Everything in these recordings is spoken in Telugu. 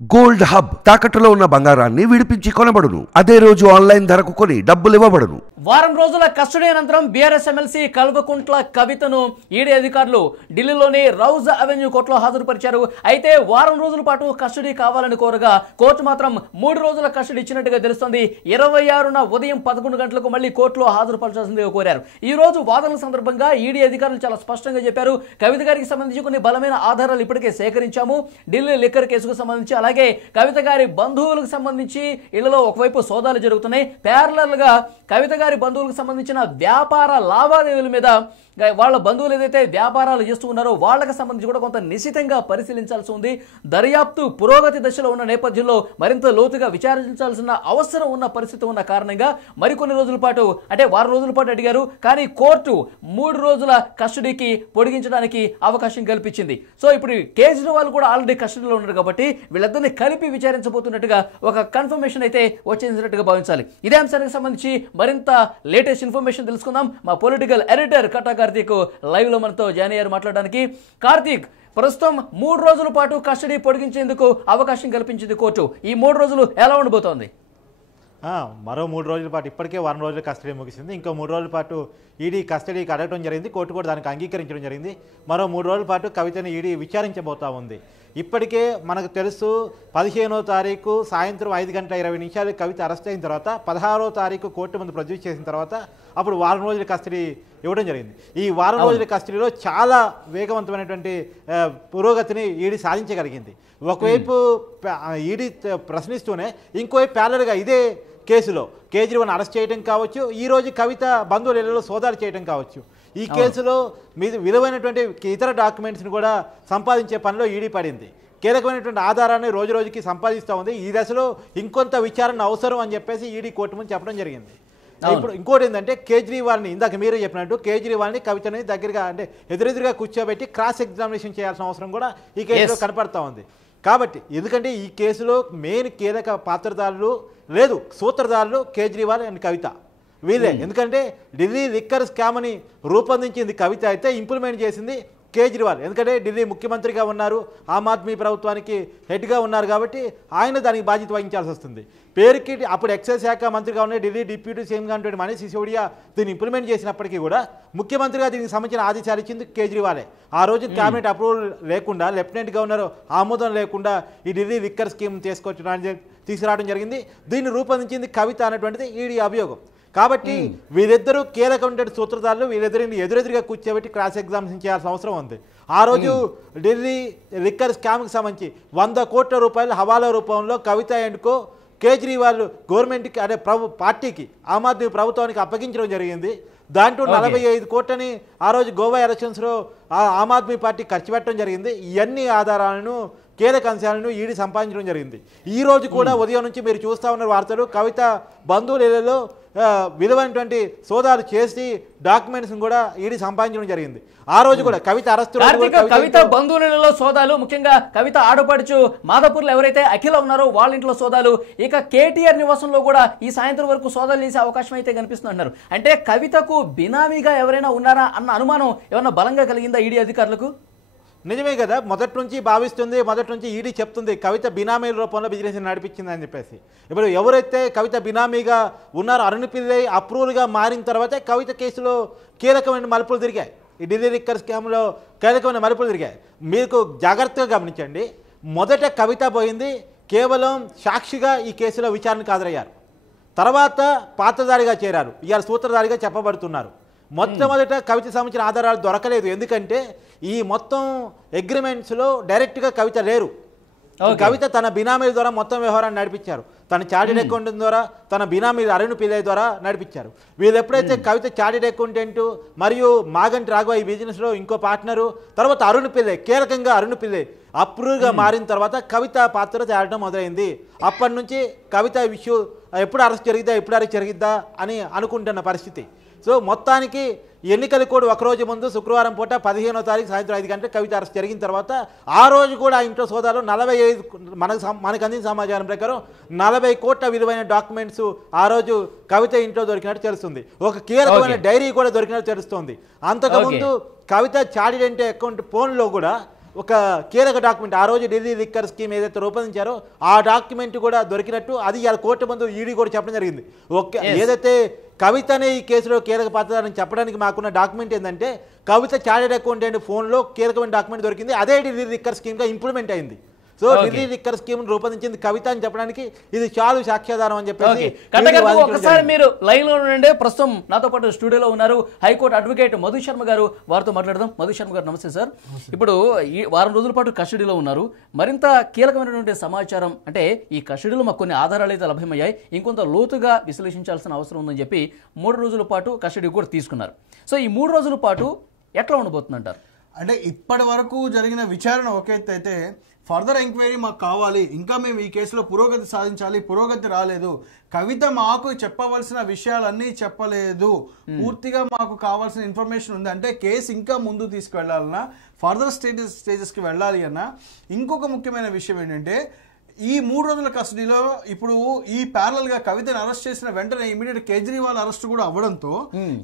గోల్డ్ హబ్ తాకట్టులో ఉన్న బంగారాన్ని విడిపించి కొనబడును. అదే రోజు ఆన్లైన్ ధరకు కొని డబ్బులు ఇవ్వబడును. వారం రోజుల కస్టడీ అనంతరం బీఆర్ఎస్ ఎమ్మెల్సీ కల్వకుంట్ల కవితను ఈడీ అధికారులు ఢిల్లీలోని రౌజ్ అవెన్యూ కోర్టులో హాజరుపరిచారు. అయితే వారం రోజుల పాటు కస్టడీ కావాలని కోరగా కోర్టు మాత్రం 3 రోజుల కస్టడీ ఇచ్చినట్టుగా తెలుస్తోంది. 26న ఉదయం 11 గంటలకు మళ్ళీ కోర్టులో హాజరుపరచాల్సిందిగా కోరారు. ఈ రోజు వాదనల సందర్భంగా ఈడీ అధికారులు చాలా స్పష్టంగా చెప్పారు. కవిత గారికి సంబంధించి కొన్ని బలమైన ఆధారాలు ఇప్పటికే సేకరించాము. ఢిల్లీ లిక్కర్ కేసుకు సంబంధించి అలాగే కవిత గారి బంధువులకు సంబంధించి ఇళ్లలో ఒకవైపు సోదాలు జరుగుతున్నాయి. ప్యారలల్ గా కవిత గారి బంధువులకు సంబంధించిన వ్యాపార లావాదేవీల మీద వాళ్ళ బంధువులు ఏదైతే వ్యాపారాలు చేస్తూ ఉన్నారో వాళ్ళకి సంబంధించి కూడా కొంత నిశితంగా పరిశీలించాల్సి ఉంది. దర్యాప్తు పురోగతి దశలో ఉన్న నేపథ్యంలో మరింత లోతుగా విచారించాల్సిన అవసరం ఉన్న పరిస్థితి ఉన్న కారణంగా మరికొన్ని రోజుల పాటు అంటే వారం రోజుల పాటు అడిగారు. కానీ కోర్టు 3 రోజుల కస్టడీకి పొడిగించడానికి అవకాశం కల్పించింది. సో ఇప్పుడు కేజ్రీవాల్ కూడా ఆల్రెడీ కస్టడీలో ఉన్నారు కాబట్టి వీళ్ళిద్దరిని కలిపి విచారించబోతున్నట్టుగా ఒక కన్ఫర్మేషన్ అయితే వచ్చేసినట్టుగా భావించాలి. ఇదే అంశానికి సంబంధించి మరింత లేటెస్ట్ ఇన్ఫర్మేషన్ తెలుసుకుందాం. మా పొలిటికల్ ఎడిటర్ కట్టా కార్తీక్ లైవ్ లో మనతో జాయిన్ అయ్యారు మాట్లాడడానికి. కార్తీక్, ప్రస్తుతం 3 రోజుల పాటు కస్టడీ పొడిగించేందుకు అవకాశం కల్పించింది కోర్టు. ఈ 3 రోజులు ఎలా ఉండబోతోంది? మరో 3 రోజుల పాటు ఇప్పటికే వారం రోజుల కస్టడీ ముగిసింది. ఇంకో 3 రోజుల పాటు ఈడీ కస్టడీకి అడగడం జరిగింది. కోర్టు కూడా దానికి అంగీకరించడం జరిగింది. మరో 3 రోజుల పాటు కవితను ఈడీ విచారించబోతా ఉంది. ఇప్పటికే మనకు తెలుసు 15వ తారీఖు సాయంత్రం 5:20 కవిత అరెస్ట్ అయిన తర్వాత 16వ తారీఖు కోర్టు ముందు ప్రొడ్యూస్ చేసిన తర్వాత అప్పుడు వారం రోజుల కస్టడీ ఇవ్వడం జరిగింది. ఈ వారం రోజుల కస్టడీలో చాలా వేగవంతమైనటువంటి పురోగతిని ఈడీ సాధించగలిగింది. ఒకవైపు ఈడీ ప్రశ్నిస్తూనే ఇంకోవైపు ప్యారలల్గా ఇదే కేసులో కేజ్రీవాల్ని అరెస్ట్ చేయడం కావచ్చు, ఈరోజు కవిత బంధువులలో సోదాలు చేయడం కావచ్చు, ఈ కేసులో విలువైనటువంటి ఇతర డాక్యుమెంట్స్ని కూడా సంపాదించే పనిలో ఈడీ పడింది. కీలకమైనటువంటి ఆధారాన్ని రోజు రోజుకి సంపాదిస్తూ ఉంది. ఈ దశలో ఇంకొంత విచారణ అవసరం అని చెప్పేసి ఈడీ కోర్టు ముందు చెప్పడం జరిగింది. ఇప్పుడు ఇంకోటి ఏంటంటే కేజ్రీవాల్ని ఇందాక మీరు చెప్పినట్టు కేజ్రీవాల్ని కవితని దగ్గరగా అంటే ఎదురెదురుగా కూర్చోబెట్టి క్రాస్ ఎగ్జామినేషన్ చేయాల్సిన అవసరం కూడా ఈ కేసులో కనపడతా ఉంది. కాబట్టి ఎందుకంటే ఈ కేసులో మెయిన్ కీలక పాత్రధారులు లేదు సూత్రధారులు కేజ్రీవాల్ అండ్ కవిత వీళ్ళే. ఎందుకంటే ఢిల్లీ లిక్కర్ స్కామ్ని రూపొందించింది కవిత అయితే ఇంప్లిమెంట్ చేసింది కేజ్రీవాల్. ఎందుకంటే ఢిల్లీ ముఖ్యమంత్రిగా ఉన్నారు, ఆమ్ ఆద్మీ ప్రభుత్వానికి హెడ్గా ఉన్నారు కాబట్టి ఆయన దానికి బాధ్యత వహించాల్సి వస్తుంది. పేరుకి అప్పుడు ఎక్సైజ్ శాఖ మంత్రిగా ఉన్న ఢిల్లీ డిప్యూటీ సీఎంగా ఉన్నటువంటి మనీష్ సిసోడియా దీన్ని ఇంప్లిమెంట్ చేసినప్పటికీ కూడా ముఖ్యమంత్రిగా దీనికి సంబంధించిన ఆదేశాలు ఇచ్చింది కేజ్రీవాలే. ఆ రోజు క్యాబినెట్ అప్రూవల్ లేకుండా లెఫ్టినెంట్ గవర్నర్ ఆమోదం లేకుండా ఈ ఢిల్లీ లిక్కర్ స్కీమ్ తీసుకురావడం జరిగింది. దీన్ని రూపొందించింది కవిత అనేటువంటిది ఈడీ అభియోగం. కాబట్టి వీరిద్దరూ కీలకమైనటువంటి సూత్రధారులు, వీరిద్దరిని ఎదురెదురుగా కూర్చోబెట్టి క్రాస్ ఎగ్జామినేషన్ చేయాల్సిన అవసరం ఉంది. ఆ రోజు ఢిల్లీ లిక్కర్ స్కామ్కి సంబంధించి 100 కోట్ల రూపాయలు హవాలా రూపంలో కవిత అండ్కో కేజ్రీవాల్ గవర్నమెంట్కి అదే పార్టీకి ఆమ్ ఆద్మీ ప్రభుత్వానికి అప్పగించడం జరిగింది. దాంట్లో 45 కోట్లని ఆ రోజు గోవా ఎలక్షన్స్లో ఆమ్ ఆద్మీ పార్టీ ఖర్చు పెట్టడం జరిగింది. ఇవన్నీ ఆధారాలను కీలక అంశాలను ఈడీ సంపాదించడం జరిగింది. ఈ రోజు కూడా ఉదయం నుంచి మీరు చూస్తూ ఉన్న వార్తలు కవిత బంధువులలో విలువైనటువంటి సోదాలు చేసి డాక్యుమెంట్స్ కూడా ఈడీ సంపాదించడం జరిగింది. ఆ రోజు కూడా కవిత అరెస్ట్ కవిత బంధువులలో సోదాలు, ముఖ్యంగా కవిత ఆడపడుచు మాదాపూర్లో ఎవరైతే అఖిల ఉన్నారో వాళ్ళ ఇంట్లో సోదాలు, ఇక కేటీఆర్ నివాసంలో కూడా ఈ సాయంత్రం వరకు సోదాలు చేసే అవకాశం అయితే కనిపిస్తుంది అంటారు. అంటే కవితకు బినామీగా ఎవరైనా ఉన్నారా అన్న అనుమానం ఏమన్నా బలంగా కలిగిందా ఈడీ అధికారులకు? నిజమే కదా, మొదటి నుంచి భావిస్తుంది, మొదటి నుంచి ఈడీ చెప్తుంది కవిత బినామీల రూపంలో బిజినెస్ నడిపించింది అని చెప్పేసి. ఇప్పుడు ఎవరైతే కవిత బినామీగా ఉన్నారో అరుణ్ పిల్లై అప్రూవల్గా మారిన తర్వాతే కవిత కేసులో కీలకమైన మలుపులు తిరిగాయి. ఈ ఢిల్లీ లిక్కర్ స్కామ్లో కీలకమైన మలుపులు తిరిగాయి. మీకు జాగ్రత్తగా గమనించండి, మొదట కవిత పోయింది కేవలం సాక్షిగా ఈ కేసులో విచారణకు హాజరయ్యారు. తర్వాత పాత్రధారిగా చేరారు, ఇవాళ సూత్రధారిగా చెప్పబడుతున్నారు. మొట్టమొదట కవిత సంబంధించిన ఆధారాలు దొరకలేదు. ఎందుకంటే ఈ మొత్తం అగ్రిమెంట్స్లో డైరెక్ట్గా కవిత లేరు. కవిత తన బినామీల ద్వారా మొత్తం వ్యవహారాన్ని నడిపించారు. తన చార్టెడ్ అకౌంటెంట్ ద్వారా తన బినామీ అరుణ్ పిల్లై ద్వారా నడిపించారు. వీళ్ళు ఎప్పుడైతే కవిత చార్టెడ్ అకౌంటెంట్ మరియు మాగంటి రాఘవ ఈ బిజినెస్లో ఇంకో పార్ట్నరు, తర్వాత అరుణ్ పిల్లై కీలకంగా అరుణ్ పిల్లై అప్రూవ్గా మారిన తర్వాత కవిత పాత్ర తేడడం మొదలైంది. అప్పటి నుంచి కవిత ఇష్యూ ఎప్పుడు అరెస్ట్ జరిగిద్దా అని అనుకుంటున్న పరిస్థితి. సో మొత్తానికి ఎన్నికలు కూడా ఒకరోజు ముందు శుక్రవారం పూట 15వ తారీఖు సాయంత్రం 5 గంటలకు కవిత అరెస్ట్ జరిగిన తర్వాత ఆ రోజు కూడా ఇంట్లో సోదాలు 45 మనకు అందిన సమాచారం ప్రకారం 40 కోట్ల విలువైన డాక్యుమెంట్స్ ఆ రోజు కవిత ఇంట్లో దొరికినట్టు తెలుస్తుంది. ఒక కీలకమైన డైరీ కూడా దొరికినట్టు తెలుస్తుంది. అంతకుముందు కవిత చార్టెడ్ అకౌంట్ ఫోన్లో కూడా ఒక కీలక డాక్యుమెంట్ ఆ రోజు ఢిల్లీ లిక్కర్ స్కీమ్ ఏదైతే రూపొందించారో ఆ డాక్యుమెంట్ కూడా దొరికినట్టు అది ఇవాళ కోర్టు ముందు ఈడీ కూడా చెప్పడం జరిగింది. ఏదైతే కవితనే ఈ కేసులో కీలక పాత్రని చెప్పడానికి మాకున్న డాక్యుమెంట్ ఏంటంటే కవిత చార్టెడ్ అకౌంటెంట్ ఫోన్లో కీలకమైన డాక్యుమెంట్ దొరికింది, అదే ఢిల్లీ లిక్కర్ స్కీమ్గా ఇంప్లిమెంట్ అయింది. సో ఢిల్లీ లిక్కర్ స్కీమ్ రూపొందించింది కవిత అని చెప్పడానికి ఇది చాలు సాక్ష్యాధారం అని చెప్పేసి ఒకసారి మీరు లైన్ లో ఉండే ప్రస్తుతం నాతో పాటు స్టూడియోలో ఉన్నారు హైకోర్టు అడ్వకేట్ మధు శర్మ గారు, వారితో మాట్లాడదాం. మధు శర్మ గారు నమస్తే సార్. ఇప్పుడు ఈ వారం రోజుల పాటు కస్టడీలో ఉన్నారు, మరింత కీలకమైనటువంటి సమాచారం అంటే ఈ కస్టడీలో మాకు కొన్ని ఆధారాలు అయితే లభ్యమయ్యాయి, ఇంకొంత లోతుగా విశ్లేషించాల్సిన అవసరం ఉందని చెప్పి 3 రోజుల పాటు కస్టడీ కూడా తీసుకున్నారు. సో ఈ 3 రోజుల పాటు ఎట్లా ఉండబోతుందంటారు? అంటే ఇప్పటి వరకు జరిగిన విచారణ ఒకేతైతే ఫర్దర్ ఎంక్వైరీ మాకు కావాలి, ఇంకా మేము ఈ కేసులో పురోగతి సాధించాలి, పురోగతి రాలేదు, కవిత మాకు చెప్పవలసిన విషయాలన్నీ చెప్పలేదు, పూర్తిగా మాకు కావాల్సిన ఇన్ఫర్మేషన్ ఉంది అంటే కేసు ఇంకా ముందు తీసుకువెళ్లాలన్నా ఫర్దర్ స్టేజెస్కి వెళ్ళాలి అన్నా. ఇంకొక ముఖ్యమైన విషయం ఏంటంటే ఈ 3 రోజుల కస్టడీలో ఇప్పుడు ఈ ప్యారల్ గా కవితను అరెస్ట్ చేసిన వెంటనే ఇమీడియట్ కేజ్రీవాల్ అరెస్ట్ కూడా అవ్వడంతో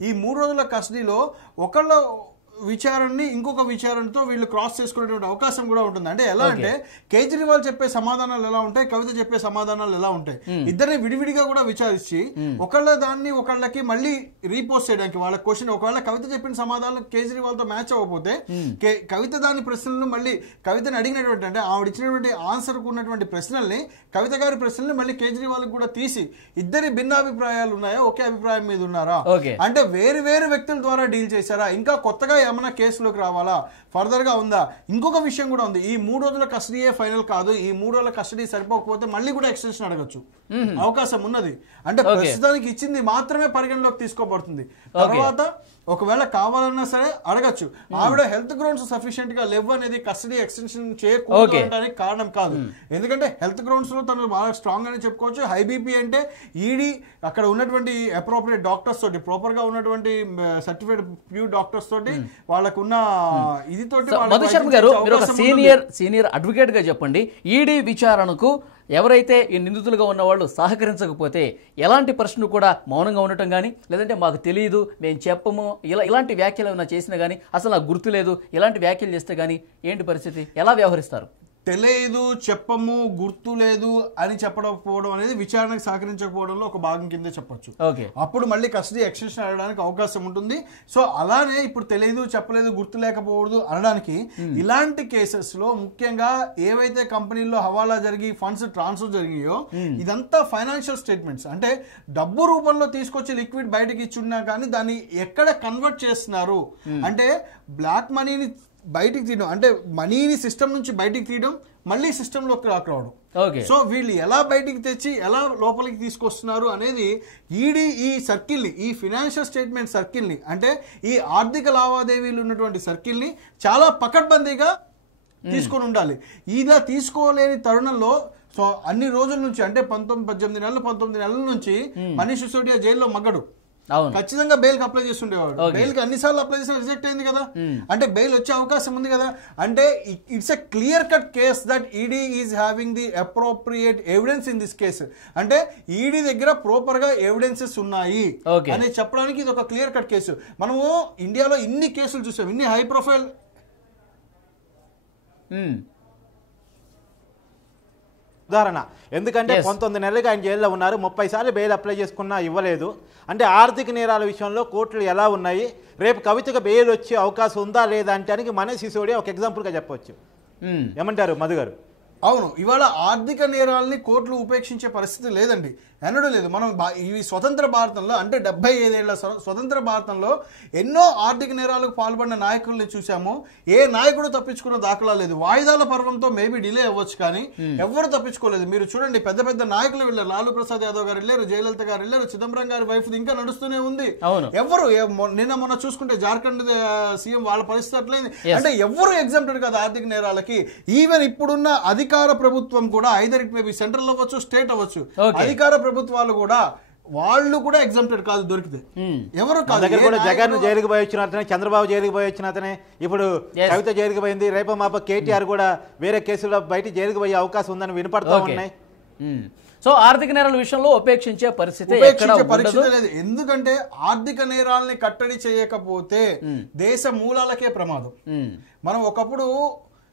ఈ 3 రోజుల కస్టడీలో ఒకళ్ళ విచారణని ఇంకొక విచారణతో వీళ్ళు క్రాస్ చేసుకునేటువంటి అవకాశం కూడా ఉంటుంది. అంటే ఎలా అంటే కేజ్రీవాల్ చెప్పే సమాధానాలు ఎలా ఉంటాయి, కవిత చెప్పే సమాధానాలు ఎలా ఉంటాయి, ఇద్దరిని విడివిడిగా కూడా విచారించి ఒకళ్ళ దాన్ని ఒకళ్ళకి మళ్ళీ రీపోస్ట్ చేయడానికి వాళ్ళ క్వశ్చన్ ఒకవేళ కవిత చెప్పిన సమాధానం కేజ్రీవాల్ తో మ్యాచ్ అవ్వకపోతే కవిత దాని ప్రశ్నలను మళ్ళీ కవితని అడిగినటువంటి అంటే ఆవిడ ఇచ్చినటువంటి ఆన్సర్ కు ఉన్నటువంటి ప్రశ్నల్ని కవిత గారి ప్రశ్నల్ని మళ్ళీ కేజ్రీవాల్ కూడా తీసి ఇద్దరి భిన్నాభిప్రాయాలు ఉన్నాయా, ఒకే అభిప్రాయం మీద ఉన్నారా, అంటే వేరు వేరు వ్యక్తుల ద్వారా డీల్ చేశారా, ఇంకా కొత్తగా ఏమైనా కేసులోకి రావాలా, ఫర్దర్ గా ఉందా. ఇంకొక విషయం కూడా ఉంది, ఈ 3 రోజుల కస్టడీయే ఫైనల్ కాదు, ఈ 3 రోజుల కస్టడీ సరిపోకపోతే మళ్ళీ కూడా ఎక్స్టెన్షన్ అడగచ్చు అవకాశం ఉన్నది. అంటే ప్రస్తుతానికి ఇచ్చింది మాత్రమే పరిగణలోకి తీసుకోబడుతుంది, తర్వాత ఒకవేళ కావాలన్నా సరే అడగచ్చు. ఆవిడ హెల్త్ గ్రౌండ్స్ సఫిషియెంట్ గా లేవు అనేది కస్టడీ ఎక్స్టెన్షన్ చేయకూడదు అనడానికి కారణం కాదు, ఎందుకంటే హెల్త్ గ్రౌండ్స్ లో తను బాగా స్ట్రాంగ్ అని చెప్పుకోవచ్చు. హై బీపీ అంటే ఈడీ అక్కడ ఉన్నటువంటి అప్రోప్రియేట్ డాక్టర్స్ తోటి ప్రాపర్ గా ఉన్నటువంటి సర్టిఫైడ్ ప్యూర్ డాక్టర్స్ తోటి వాళ్ళకున్న ఇది తోటి. మధు శర్మ గారు మీరు ఒక సీనియర్ అడ్వకేట్ గా చెప్పండి, ఈడీ విచారణకు ఎవరైతే ఈ నిందితులుగా ఉన్న వాళ్ళు సహకరించకపోతే ఎలాంటి ప్రశ్నలు కూడా మౌనంగా ఉండటం కానీ లేదంటే మాకు తెలియదు మేము చెప్పము ఇలాంటి వ్యాఖ్యలు ఏమైనా చేసినా కానీ అసలు నాకు గుర్తు లేదు ఇలాంటి వ్యాఖ్యలు చేస్తే కానీ ఏంటి పరిస్థితి, ఎలా వ్యవహరిస్తారు? తెలియదు, చెప్పము, గుర్తు లేదు అని చెప్పకపోవడం అనేది విచారణకు సహకరించకపోవడంలో ఒక భాగం కింద చెప్పొచ్చు. అప్పుడు మళ్ళీ కస్టడీ ఎక్స్టెన్షన్ అడగడానికి అవకాశం ఉంటుంది. సో అలానే ఇప్పుడు తెలియదు, చెప్పలేదు, గుర్తు లేకపోవద్దు అనడానికి ఇలాంటి కేసెస్ లో ముఖ్యంగా ఏవైతే కంపెనీల్లో హవాలా జరిగి ఫండ్స్ ట్రాన్స్ఫర్ జరిగాయో ఇదంతా ఫైనాన్షియల్ స్టేట్మెంట్స్, అంటే డబ్బు రూపంలో తీసుకొచ్చి లిక్విడ్ బయటకి ఇచ్చున్నా కానీ దాన్ని ఎక్కడ కన్వర్ట్ చేస్తున్నారు అంటే బ్లాక్ మనీని బయటికి తీయడం, అంటే మనీని సిస్టమ్ నుంచి బయటికి తీయడం మళ్ళీ సిస్టంలోకి రావడం. సో వీళ్ళు ఎలా బయటికి తెచ్చి ఎలా లోపలికి తీసుకొస్తున్నారు అనేది ఈడీ ఈ సర్కిల్ ని, ఈ ఫినాన్షియల్ స్టేట్మెంట్ సర్కిల్ ని, అంటే ఈ ఆర్థిక లావాదేవీలు ఉన్నటువంటి సర్కిల్ ని చాలా పకడ్బందీగా తీసుకొని ఉండాలి. ఇలా తీసుకోలేని తరుణంలో సో అన్ని రోజుల నుంచి అంటే 19 నెలల నుంచి మనీష్ సిసోడియా జైల్లో మగ్గడు, ఖచ్చితంగా బెయిల్ కి అప్లై చేస్తుండేవాడు. బెయిల్ కి అన్నిసార్లు అప్లై చేసిన రిజెక్ట్ అయింది కదా, అంటే బెయిల్ వచ్చే అవకాశం ఉంది కదా. అంటే it's a clear cut case that ED is having the appropriate evidence in this case, అంటే ఈడీ దగ్గర ప్రాపర్ గా ఎవిడెన్సెస్ ఉన్నాయి అని చెప్పడానికి ఇది ఒక క్లియర్ కట్ కేసు. మనము ఇండియాలో ఇన్ని కేసులు చూసాం, ఇన్ని హై ప్రొఫైల్ ఉదాహరణ. ఎందుకంటే 19 నెలలుగా ఆయన జైల్లో ఉన్నారు, 30 సార్లు బెయిల్ అప్లై చేసుకున్నా ఇవ్వలేదు. అంటే ఆర్థిక నేరాల విషయంలో కోర్టులు ఎలా ఉన్నాయి, రేపు కవితకు బెయిల్ వచ్చే అవకాశం ఉందా లేదా అంటే మనీష్ సిసోడియా ఒక ఎగ్జాంపుల్గా చెప్పవచ్చు. ఏమంటారు మధు గారు? అవును, ఇవాళ ఆర్థిక నేరాలని కోర్టులు ఉపేక్షించే పరిస్థితి లేదండి, ఎన్నడూ లేదు. మనం ఈ స్వతంత్ర భారతంలో అంటే 75 ఏళ్ల స్వతంత్ర భారతంలో ఎన్నో ఆర్థిక నేరాలకు పాల్పడిన నాయకుల్ని చూసాము, ఏ నాయకుడు తప్పించుకున్న దాఖలా లేదు. వాయిదాల పర్వంతో మేబీ డిలే అవ్వచ్చు కానీ ఎవరు తప్పించుకోలేదు. మీరు చూడండి, పెద్ద పెద్ద నాయకులు వెళ్ళారు, లాలూ ప్రసాద్ యాదవ్ గారు వెళ్ళారు, జయలలిత గారు వెళ్ళారు, చిదంబరం గారి వైఫ్ ఇంకా నడుస్తూనే ఉంది. ఎవరు నిన్న మొన్న చూసుకుంటే జార్ఖండ్ సీఎం వాళ్ళ పరిస్థితి అట్లయింది. అంటే ఎవరు ఎగ్జాంప్టెడ్ కాదు ఆర్థిక నేరాలకి. ఈవెన్ ఇప్పుడున్న అధికార ప్రభుత్వం కూడా ఐదర్ ఇట్ మేబీ సెంట్రల్ అవ్వచ్చు, స్టేట్ అవ్వచ్చు, అధికార ప్రభుత్వాలు కూడా వాళ్ళు కూడా ఎగ్జాంప్టెడ్ కాదు దొరికితే. ఎవరు కాదు, జగన్ జైలుకి పోయి వచ్చిన అతనే, చంద్రబాబు జైలుకి పోయి వచ్చిన అతనే, ఇప్పుడు కవిత జైలుకి పోయింది, రేపు మాప కేటీఆర్ కూడా వేరే కేసులో బయట జైలుకి పోయే అవకాశం ఉందని వినపడతా ఉన్నాయి. సో ఆర్థిక నేరాల విషయంలో ఉపేక్షించే పరిస్థితి లేదు, ఎందుకంటే ఆర్థిక నేరాలని కట్టడి చేయకపోతే దేశ మూలాలకే ప్రమాదం. మనం ఒకప్పుడు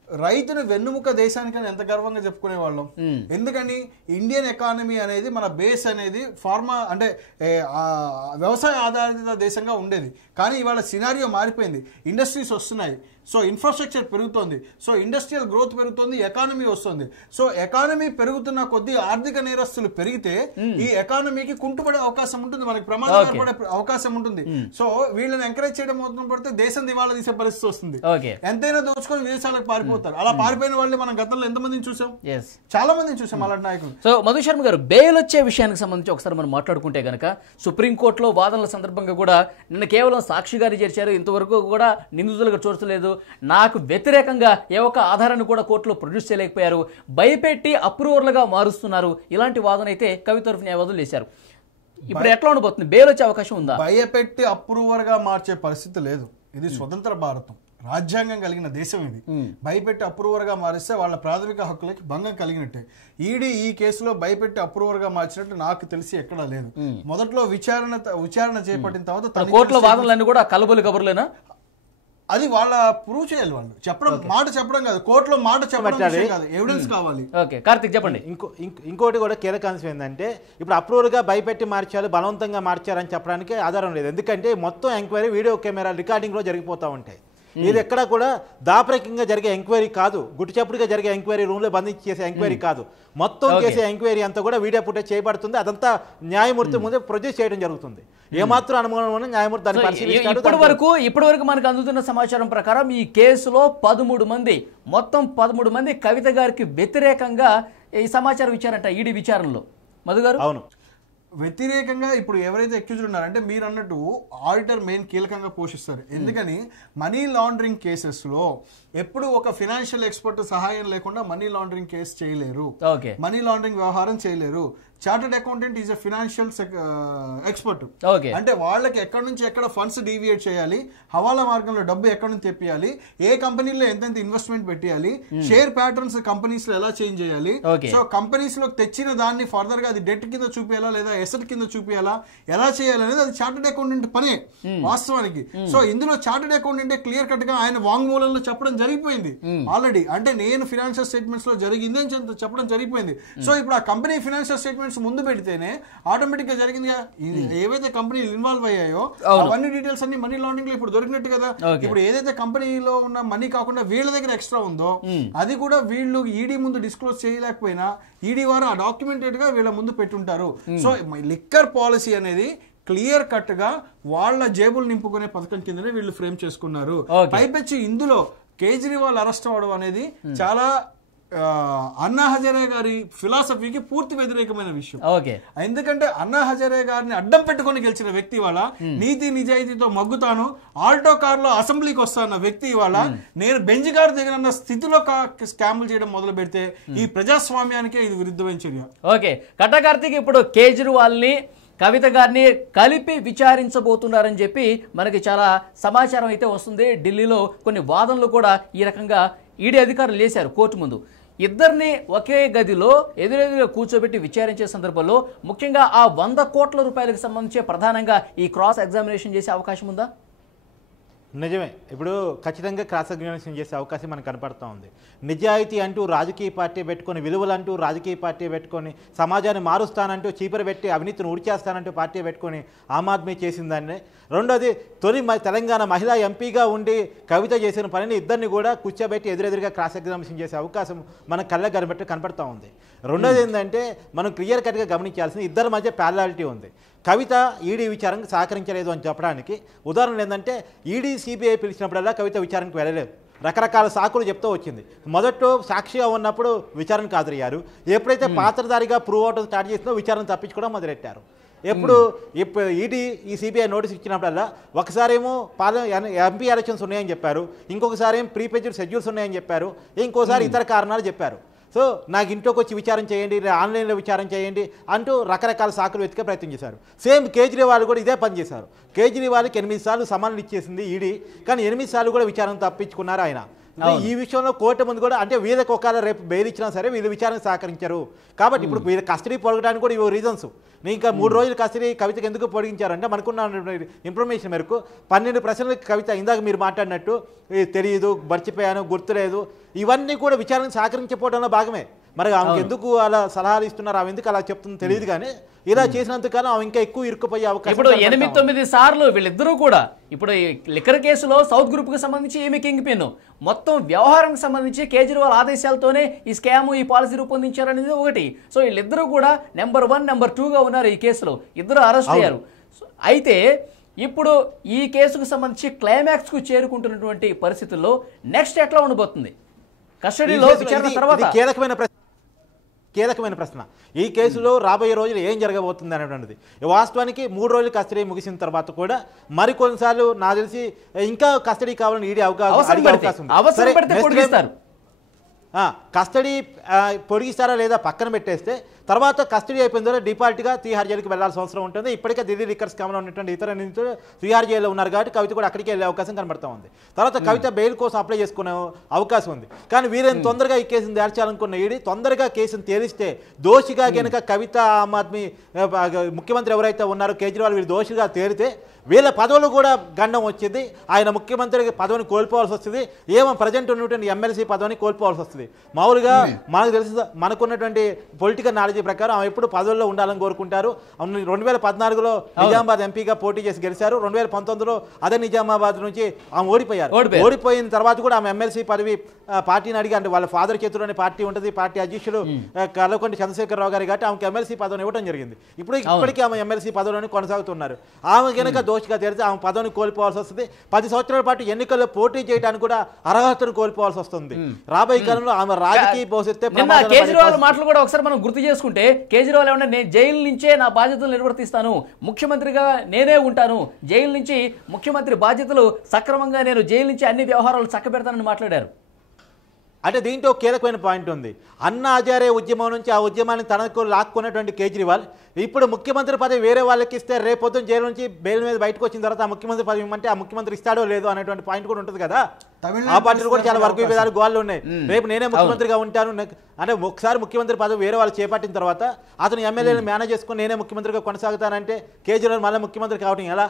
రైతును వెన్నుముక దేశానికని ఎంత గర్వంగా చెప్పుకునే వాళ్ళం. ఎందుకని ఇండియన్ ఎకానమీ అనేది మన బేస్ అనేది ఫార్మా అంటే వ్యవసాయ ఆధారిత దేశంగా ఉండేది. కానీ ఇవాళ సినారియో మారిపోయింది. ఇండస్ట్రీస్ వస్తున్నాయి, సో ఇన్ఫ్రాస్ట్రక్చర్ పెరుగుతోంది, సో ఇండస్ట్రియల్ గ్రోత్ పెరుగుతుంది, ఎకానమీ వస్తుంది. సో ఎకానమీ పెరుగుతున్న కొద్దీ ఆర్థిక నేరస్తులు పెరిగితే ఈ ఎకానమీకి కుంటుపడే అవకాశం ఉంటుంది, మనకి ప్రమాదం ఏర్పడే అవకాశం ఉంటుంది. సో వీళ్ళని ఎంకరేజ్ చేయడం మొత్తం పడితే దేశం దివాళా తీసే పరిస్థితి వస్తుంది. ఎంతైనా దోచుకొని విదేశాలకు పారిపోతారు. అలా పారిపోయిన వాళ్ళని మనం గతంలో ఎంతమందిని చూసాం, చాలా మందిని చూసాం అలాంటి నాయకులు. సో మధు శర్మ గారు, బెయిల్ వచ్చే విషయానికి సంబంధించి ఒకసారి మనం మాట్లాడుకుంటే గనక సుప్రీంకోర్టులో వాదనల సందర్భంగా కూడా నిన్న కేవలం సాక్షి గారిని చేర్చారు, ఇంతవరకు కూడా నిందితులుగా చూడలేదు, నాకు వ్యతిరేకంగా ఏ ఒక్క ఆధారాన్ని కూడా కోర్టులో ప్రొడ్యూస్ చేయలేకపోయారు, భయపెట్టి అప్రూవర్లుగా మారుస్తున్నారు, ఇలాంటి వాదన అయితే కవిత తరఫు న్యాయవాదులు చేశారు. ఇప్పుడు ఎట్లా ఉండబోతుంది, బెయిల్ వచ్చే అవకాశం ఉందా? భయపెట్టి అప్రూవర్ గా మార్చే పరిస్థితి లేదు. ఇది స్వతంత్ర భారతం, రాజ్యాంగం కలిగిన దేశం. ఇది భయపెట్టి అప్రూవర్ గా మారిస్తే వాళ్ళ ప్రాథమిక హక్కులకి భంగం కలిగినట్టే. ఈడీ ఈ కేసులో భయపెట్టి అప్రూవర్ గా మార్చినట్టు నాకు తెలిసి ఎక్కడా లేదు. మొదట్లో విచారణ చేపట్టిన తర్వాత కోర్టులో వాదనలన్నీ కూడా కలబోలు కబుర్లేనా? అది వాళ్ళ ప్రూవ్ చేయాలి. వాళ్ళు చెప్పడం, మాట చెప్పడం కాదు, కోర్టులో మాట చెప్పడం కాదు, ఎవిడెన్స్ కావాలి. ఓకే కార్తిక్ చెప్పండి. ఇంకోటి కూడా కీలక అంశం ఏంటంటే, ఇప్పుడు అప్రూవర్గా భయపెట్టి మార్చారు, బలవంతంగా మార్చారని చెప్పడానికి ఆధారం లేదు. ఎందుకంటే మొత్తం ఎంక్వైరీ వీడియో కెమెరా రికార్డింగ్లో జరిగిపోతూ ఉంటాయి. ఇది ఎక్కడ కూడా దాపరికంగా జరిగే ఎంక్వైరీ కాదు, గుట్టుచప్పుడుగా జరిగే ఎంక్వైరీ, రూమ్లో బంధించి చేసే ఎంక్వైరీ కాదు. మొత్తం చేసే ఎంక్వైరీ అంతా కూడా వీడియో ఫుటేజ్ చేయబడుతుంది. అదంతా న్యాయమూర్తి ముందే ప్రొడ్యూస్ చేయడం జరుగుతుంది. ఏమాత్రం అనుమానం న్యాయమూర్తి దాన్ని పరిశీలిస్తాడు. ఇప్పటి వరకు మనకు అందుతున్న సమాచారం ప్రకారం ఈ కేసులో 13 మంది, మొత్తం 13 మంది కవిత గారికి వ్యతిరేకంగా ఈ సమాచారం ఇచ్చారంట ఈడీ విచారణలో. మధు గారు, అవును, వ్యతిరేకంగా ఇప్పుడు ఎవరైతే అక్యూజ్డ్ ఉన్నారంటే మీరు అన్నట్టు ఆడిటర్ మెయిన్ కీలకంగా పోషిస్తారు. ఎందుకని మనీ లాండరింగ్ కేసెస్ లో ఎప్పుడు ఒక ఫైనాన్షియల్ ఎక్స్పర్ట్ సహాయం లేకుండా మనీ లాండరింగ్ కేసు చేయలేరు, మనీ లాండరింగ్ వ్యవహారం చేయలేరు. Chartered accountant is a financial expert. అంటే వాళ్ళకి ఎక్కడి నుంచి ఎక్కడ ఫండ్స్ డీవియేట్ చేయాలి, హవాలా మార్గంలో డబ్బు ఎక్కడి నుంచి తెప్పియాలి, ఏ కంపెనీలో ఎంతెంత ఇన్వెస్ట్మెంట్ పెట్టాలి, షేర్ ప్యాటర్న్స్ కంపెనీస్ లో ఎలా చేంజ్ చేయాలి, సో కంపెనీస్ లో తెచ్చిన దాన్ని ఫర్దర్ గా అది డెట్ కింద చూపించాలా లేదా ఎసెట్ కింద చూపించాలా, ఎలా చేయాలి అనేది అది చార్టెడ్ అకౌంటెంట్ పనే వాస్తవానికి. సో ఇందులో చార్టెడ్ అకౌంటెంట్ క్లియర్ కట్ గా ఆయన వాంగ్మూలంలో చెప్పడం జరిగిపోయింది ఆల్రెడీ. అంటే నేను ఫైనాన్షియల్ స్టేట్మెంట్స్ లో జరిగింది అని చెప్పడం జరిగిపోయింది. సో ఇప్పుడు ఆ కంపెనీ ఫైనాన్షియల్ స్టేట్మెంట్స్ ముందు పెడితేనే ఆటోమేటిక్ గా జరిగిందిగా. ఏవైతే కంపెనీలు ఇన్వాల్వ్ అయ్యాయో అవన్నీ డీటెయిల్స్ అన్ని మనీ లాండరింగ్ లో ఇప్పుడు దొరికినట్టు కదా. ఇప్పుడు ఏదైతే కంపెనీలో ఉన్న మనీ కాకుండా వీళ్ళ దగ్గర ఎక్స్ట్రా ఉందో అది కూడా వీళ్ళు ఈడీ ముందు డిస్క్లోజ్ చేయలేకపోయినా ఈడీ వారు ఆ డాక్యుమెంటెడ్ గా వీళ్ళ ముందు పెట్టుంటారు. సో లిక్కర్ పాలసీ అనేది క్లియర్ కట్ గా వాళ్ళ జేబులు నింపుకునే పథకం కిందనే వీళ్ళు ఫ్రేమ్ చేసుకున్నారు. పైపెచ్చి ఇందులో కేజ్రీవాల్ అరెస్ట్ అవ్వడం అనేది చాలా అన్నా హజారే గారి ఫిలాసఫీకి పూర్తి వ్యతిరేకమైన విషయం. ఎందుకంటే అన్నా హజారే గారిని అడ్డం పెట్టుకుని గెలిచిన వ్యక్తి వాళ్ళ నీతి నిజాయితీతో మగ్గుతాను, ఆల్టో కార్ లో అసెంబ్లీకి వస్తాన్న వ్యక్తి వాళ్ళ నేను బెంజ్ కార్ దిగనన్న స్థితిలో స్కామ్లు చేయడం మొదలు పెడితే ఈ ప్రజాస్వామ్యానికే ఇది విరుద్ధమైన చర్య. ఓకే కట్టా కార్తీక్, ఇప్పుడు కేజ్రీవాల్ ని కవిత గారిని కలిపి విచారించబోతున్నారని చెప్పి మనకి చాలా సమాచారం అయితే వస్తుంది. ఢిల్లీలో కొన్ని వాదనలు కూడా ఈ రకంగా ఈడీ అధికారులు లేశారు కోర్టు ముందు. ఇద్దరిని ఒకే గదిలో ఎదురెదురుగా కూర్చోబెట్టి విచారించే సందర్భంలో ముఖ్యంగా ఆ 100 కోట్ల రూపాయలకు సంబంధించి ప్రధానంగా ఈ క్రాస్ ఎగ్జామినేషన్ చేసే అవకాశం ఉందా? నిజమే, ఇప్పుడు ఖచ్చితంగా క్రాస్ ఎగ్జామినేషన్ చేసే అవకాశం మనకు కనపడుతూ ఉంది. నిజాయితీ అంటూ రాజకీయ పార్టీ పెట్టుకొని, విలువలు అంటూ రాజకీయ పార్టీ పెట్టుకొని, సమాజాన్ని మారుస్తానంటూ చీపరి పెట్టి అవినీతిని ఉడిచేస్తానంటూ పార్టీ పెట్టుకొని ఆమ్ ఆద్మీ చేసిందాన్ని. రెండోది తొలి తెలంగాణ మహిళా ఎంపీగా ఉండి కవిత చేసిన పనిని ఇద్దరిని కూడా కూర్చోబెట్టి ఎదురెదురుగా క్రాస్ ఎగ్జామినేషన్ చేసే అవకాశం మన కళ్ళ కనబెట్టి కనపడుతూ ఉంది. రెండోది ఏంటంటే మనం క్లియర్ కట్గా గమనించాల్సింది ఇద్దరి మధ్య ప్యారలాలిటీ ఉంది. కవిత ఈడీ విచారణకు సహకరించలేదు అని చెప్పడానికి ఉదాహరణ ఏంటంటే ఈడీ సిబిఐ పిలిచినప్పుడల్లా కవిత విచారణకు వెళ్ళలేదు, రకరకాల సాకులు చెప్తూ వచ్చింది. మొదట్లో సాక్షిగా ఉన్నప్పుడు విచారణకు హాజరయ్యారు, ఎప్పుడైతే పాత్రధారిగా ప్రూవ్ అవడం స్టార్ట్ చేసిందో విచారణ తప్పించుకోవడం మొదలెట్టారు. ఇప్పుడు ఈడీ ఈ సిబిఐ నోటీస్ ఇచ్చినప్పుడల్లా ఒకసారేమో ఎంపీ ఎలక్షన్స్ ఉన్నాయని చెప్పారు, ఇంకొకసారి ఏం ప్రీపెజ్డ్ షెడ్యూల్స్ ఉన్నాయని చెప్పారు, ఇంకోసారి ఇతర కారణాలు చెప్పారు. సో నాకు ఇంట్లోకి వచ్చి విచారం చేయండి, ఆన్లైన్లో విచారం చేయండి అంటూ రకరకాల సాకులు వెతికే ప్రయత్నం చేశారు. సేమ్ కేజ్రీవాల్ కూడా ఇదే పని చేశారు. కేజ్రీవాల్కి 8 సార్లు సమన్లు ఇచ్చేసింది ఈడీ, కానీ 8 సార్లు కూడా విచారణ తప్పించుకున్నారు ఆయన. ఈ విషయంలో కోర్టు ముందు కూడా అంటే వీళ్ళకి ఒకవేళ రేపు బెయిల్ ఇచ్చినా సరే వీళ్ళు విచారణకు సహకరించారు కాబట్టి ఇప్పుడు వీళ్ళ కస్టడీ పొడగడానికి కూడా ఇవో రీజన్స్. ఇంకా 3 రోజులు కస్టడీ కవితకి ఎందుకు పొడిగించారంటే మనకున్న ఇన్ఫర్మేషన్ మేరకు 12 ప్రశ్నలకు కవిత ఇందాక మీరు మాట్లాడినట్టు తెలియదు, మర్చిపోయాను, గుర్తులేదు, ఇవన్నీ కూడా విచారణకు సహకరించకపోవడంలో భాగమే. మరి ఆమెకు ఎందుకు అలా సలహాలు ఇస్తున్నారు, ఆమె ఎందుకు అలా చెప్తుందో తెలియదు. కానీ ఇలా చేసినంతకాలం ఆమె ఇంకా ఎక్కువ ఇరుక్కుపోయే అవకాశం. ఇప్పుడు 8-9 సార్లు వీళ్ళిద్దరూ కూడా ఇప్పుడు ఈ లిక్కర్ కేసులో సౌత్ గ్రూప్ కి సంబంధించి ఏమి కింగ్ పిన్ మొత్తం వ్యవహారం సంబంధించి కేజ్రీవాల్ ఆదేశాలతోనే ఈ స్కామ్ ఈ పాలసీ రూపొందించారనేది ఒకటి. సో వీళ్ళిద్దరూ కూడా నెంబర్ 1 నెంబర్ 2గా ఉన్నారు ఈ కేసులో, ఇద్దరు అరెస్ట్ అయ్యారు. అయితే ఇప్పుడు ఈ కేసుకు సంబంధించి క్లైమాక్స్ కు చేరుకుంటున్నటువంటి పరిస్థితుల్లో నెక్స్ట్ ఎట్లా ఉండబోతుంది కస్టడీలో విచారణ తర్వాత? కీలకమైన ప్రశ్న ఈ కేసులో రాబోయే రోజులు ఏం జరగబోతుంది అనేటువంటిది. వాస్తవానికి 3 రోజులు కస్టడీ ముగిసిన తర్వాత కూడా మరి కొన్నిసార్లు నాకు తెలిసి ఇంకా కస్టడీ కావాలని ఈడీ అవకాశం కస్టడీ పొడిగిస్తారా లేదా పక్కన పెట్టేస్తే తర్వాత కస్టడీ అయిపోయిన తర్వాత డిపార్ట్గా తీహార్ జైలుకి వెళ్లాల్సిన అవసరం ఉంటుంది. ఇప్పటికే ఢిల్లీ లిక్కర్ స్కామ్లో ఉన్నటువంటి ఇతర నిందితులు తీహార్ జైల్లో ఉన్నారు కాబట్టి కవిత కూడా అక్కడికి వెళ్ళే అవకాశం కనబడతా ఉంది. తర్వాత కవిత బెయిల్ కోసం అప్లై చేసుకునే అవకాశం ఉంది. కానీ వీరైనా తొందరగా ఈ కేసును తేల్చాలనుకున్న ఈడీ తొందరగా కేసును తేలిస్తే దోషిగా కనుక కవిత ఆమ్ ఆద్మీ ముఖ్యమంత్రి ఎవరైతే ఉన్నారో కేజ్రీవాల్ వీళ్ళు దోషిగా తేలితే వీళ్ళ పదవులు కూడా గండం వచ్చింది. ఆయన ముఖ్యమంత్రి పదవిని కోల్పోవాల్సి వస్తుంది, ఏమో ప్రజెంట్ ఉన్నటువంటి ఎమ్మెల్సీ పదవిని కోల్పోవాల్సి వస్తుంది. మామూలుగా మనకు తెలిసి మనకున్నటువంటి పొలిటికల్ నాలెడ్జ్ ప్రకారం ఆమె ఎప్పుడు పదవుల్లో ఉండాలని కోరుకుంటారు. 2014లో నిజామాబాద్ ఎంపీగా పోటీ చేసి గెలిచారు. 2019లో అదే నిజామాబాద్ నుంచి ఆమె ఓడిపోయారు. ఓడిపోయిన తర్వాత కూడా ఆమె ఎమ్మెల్సీ పదవి పార్టీని అడిగి, అంటే వాళ్ళ ఫాదర్ చేతిలోనే పార్టీ ఉంటుంది, పార్టీ అధ్యక్షుడు కల్వకుంట్ల చంద్రశేఖరరావు గారు కాబట్టి ఆమెకు ఎమ్మెల్సీ పదవిని ఇవ్వడం జరిగింది. ఇప్పటికీ ఆమె ఎమ్మెల్సీ పదవిలోనే కొనసాగుతున్నారు. ఆమె కనుక దోషిగా తెలిసి ఆమె పదవిని కోల్పోవాల్సి వస్తుంది. 10 సంవత్సరాల పాటు ఎన్నికల్లో పోటీ చేయడానికి కూడా అర్హతను కోల్పోవాల్సి వస్తుంది. రాబోయే కాలంలో ఆమె రాజకీయ భవిష్యత్తు కేజ్రీవాల్ మాటలు కూడా ఒకసారి మనం గుర్తు చేసుకుంటే కేజ్రీవాల్ ఏమన్నా నేను జైలు నుంచే నా బాధ్యతలు నిర్వర్తిస్తాను, ముఖ్యమంత్రిగా నేనే ఉంటాను, జైలు నుంచి ముఖ్యమంత్రి బాధ్యతలు సక్రమంగా నేను జైలు నుంచి అన్ని వ్యవహారాలు చక్కబెడతానని మాట్లాడారు. అంటే దీంట్లో కీలకమైన పాయింట్ ఉంది. అన్నా హజారే ఉద్యమం నుంచి ఆ ఉద్యమాన్ని తనకు లాక్కున్నటువంటి కేజ్రీవాల్ ఇప్పుడు ముఖ్యమంత్రి పదవి వేరే వాళ్ళకి ఇస్తే రేపొద్దున జైలు నుంచి బెయిల్ మీద బయటకు వచ్చిన తర్వాత ఆ ముఖ్యమంత్రి పదవి ఇవ్వమంటే ఆ ముఖ్యమంత్రి ఇస్తాడో లేదో అనేటువంటి పాయింట్ కూడా ఉంటుంది కదా. ఆ పార్టీలు కూడా చాలా వర్గ విభేదాలు గోళ్ళు ఉన్నాయి. రేపు నేనే ముఖ్యమంత్రిగా ఉంటాను అంటే ఒకసారి ముఖ్యమంత్రి పదవి వేరే వాళ్ళు చేపట్టిన తర్వాత అతను ఎమ్మెల్యేని మేనేజ్ చేసుకుని నేనే ముఖ్యమంత్రిగా కొనసాగుతానంటే కేజ్రీవాల్ మళ్ళీ ముఖ్యమంత్రి కావడం ఎలా?